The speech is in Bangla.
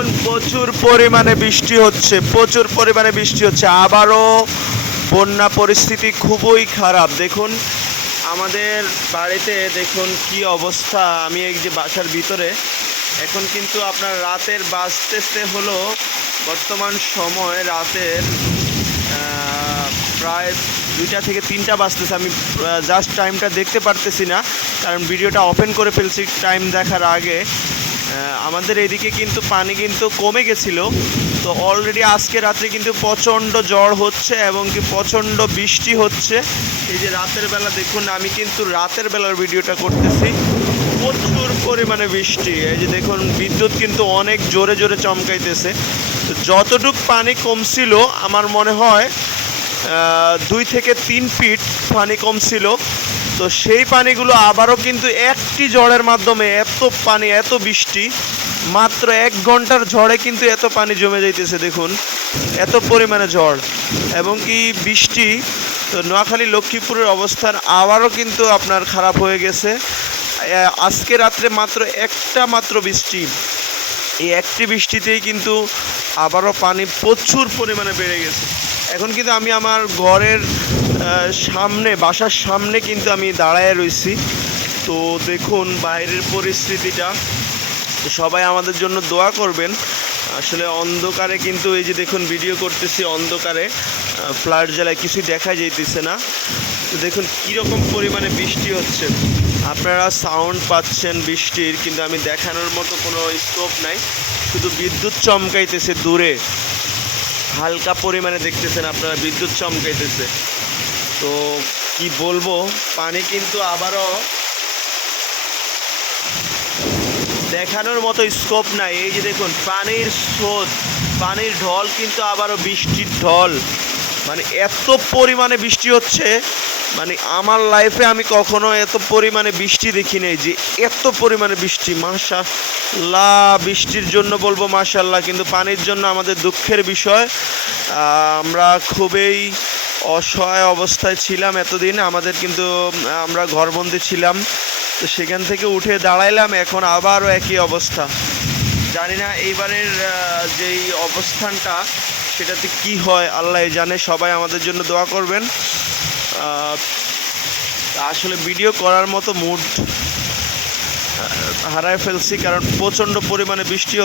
দেখুন প্রচুর পরিমাণে বৃষ্টি হচ্ছে, প্রচুর পরিমাণে বৃষ্টি হচ্ছে। আবারও বন্যা পরিস্থিতি খুবই খারাপ। দেখুন, আমাদের বাড়িতে দেখুন কি অবস্থা। আমি এই যে বাসার ভিতরে, এখন কিন্তু আপনার রাতের বাজতেছে হলো বর্তমান সময় রাতের প্রায় দুইটা থেকে তিনটা বাজতেছে। আমি জাস্ট টাইমটা দেখতে পারতেছি না, কারণ ভিডিওটা ওপেন করে ফেলছি টাইম দেখার আগে। আমাদের এদিকে কিন্তু পানি কিন্তু কমে গেছিল। তো অলরেডি আজকে রাত্রে কিন্তু প্রচণ্ড জ্বর হচ্ছে এবং কি প্রচণ্ড বৃষ্টি হচ্ছে। এই যে রাতের বেলা দেখুন, আমি কিন্তু রাতের বেলার ভিডিওটা করতেছি। প্রচুর পরিমাণে বৃষ্টি। এই যে দেখুন, বিদ্যুৎ কিন্তু অনেক জোরে জোরে চমকাইতেছে। তো যতটুক পানি কমছিল, আমার মনে হয় দুই থেকে তিন ফিট পানি কমছিল। তো সেই পানিগুলো আবারও কিন্তু একটি ঝড়ের মাধ্যমে এত পানি, এত বৃষ্টি, মাত্র এক ঘণ্টার ঝড়ে কিন্তু এত পানি জমে যাইতেছে, দেখুন। এত পরিমাণে ঝড় এবং কি বৃষ্টি, তো নোয়াখালী লক্ষ্মীপুরের অবস্থান আবারও কিন্তু আপনার খারাপ হয়ে গেছে। আজকে রাত্রে মাত্র একটা মাত্র বৃষ্টি। এই একটি বৃষ্টিতেই কিন্তু আবারও পানি প্রচুর পরিমাণে বেড়ে গেছে। এখন কিন্তু আমি আমার ঘরের সামনে, বাসার সামনে কিন্তু আমি দাঁড়ায় রয়েছি তো দেখুন, বাইরের পরিস্থিতিটা। সবাই আমাদের জন্য দোয়া করবেন। আসলে অন্ধকারে কিন্তু এই যে দেখুন ভিডিও করতেছি অন্ধকারে। ফ্লাড জ্বালায় কিছুই দেখা যাইতেছে না। তো দেখুন, কীরকম পরিমাণে বৃষ্টি হচ্ছে। আপনারা সাউন্ড পাচ্ছেন বৃষ্টির, কিন্তু আমি দেখানোর মতো কোনো স্কোপ নাই। শুধু বিদ্যুৎ চমকাইতেছে দূরে। হালকা পরিমাণে দেখতেছেন আপনারা, বিদ্যুৎ চমকাইতেছে। তো কি বলব, পানি কিন্তু আবারও দেখানোর মতো স্কোপ নাই। এই যে দেখুন, পানির স্রোত, পানির ঢল কিন্তু আবারও বৃষ্টির ঢল। মানে এত পরিমাণে বৃষ্টি হচ্ছে মানে আমার লাইফে আমি কখনো এত পরিমাণে বৃষ্টি দেখি নাই যে এত পরিমাণে বৃষ্টি। মাশাল্লাহ বৃষ্টির জন্য বলব মাশাল্লাহ কিন্তু পানির জন্য আমাদের দুঃখের বিষয়। আমরা খুবই অসহায় অবস্থায় ছিলাম এতদিন। আমাদের কিন্তু আমরা ঘরবন্দি ছিলাম। তো সেখান থেকে উঠে দাঁড়াইলাম, এখন আবারও একই অবস্থা। জানি না এইবারের যেই অবস্থানটা, সেটাতে কি হয়, আল্লাহ জানে। সবাই আমাদের জন্য দোয়া করবেন। আসলে ভিডিও করার মতো মুড হারায় ফেলছি, কারণ প্রচণ্ড পরিমাণে বৃষ্টি